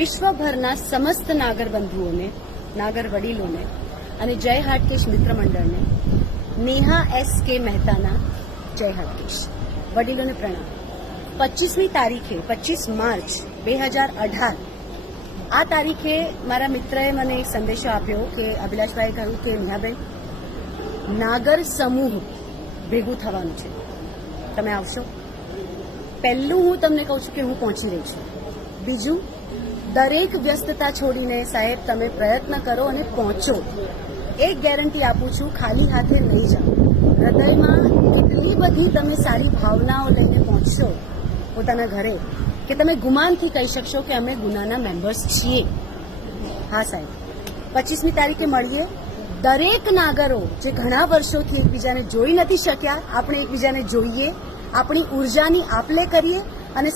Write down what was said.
વિશ્વભરના સમસ્ત નાગર બંધુઓને, નાગર વડીલોને અને જય હાટકેશ મિત્ર મંડળને નેહા એસ કે મહેતાના જય હાટકેશ વડીલોને પ્રણામ. 25મી તારીખે 25 માર્ચ 2018 આ તારીખે મારા મિત્રએ મને એક સંદેશો આપ્યો કે અભિલાષભાઈએ કહ્યું કે નેહાબેન, નાગર સમૂહ ભેગું થવાનું છે, તમે આવશો? પહેલું હું તમને કહું છું કે હું પહોંચી રહી છું. બીજું, દરેક વ્યસ્તતા છોડીને સાહેબ તમે પ્રયત્ન કરો અને પહોંચો. એક ગેરંટી આપું છું, ખાલી હાથે નહીં જાઓ. હૃદયમાં એટલી બધી તમે સારી ભાવનાઓ લઈને પહોંચશો પોતાના ઘરે કે તમે ગુમાનથી કહી શકશો કે અમે ગુનાના મેમ્બર્સ છીએ. હા સાહેબ, 25મી તારીખે મળીએ. દરેક નાગરો જે ઘણા વર્ષોથી એકબીજાને જોઈ નથી શક્યા, આપણે એકબીજાને જોઈએ, આપણી ઉર્જાની આપ-લે કરીએ અને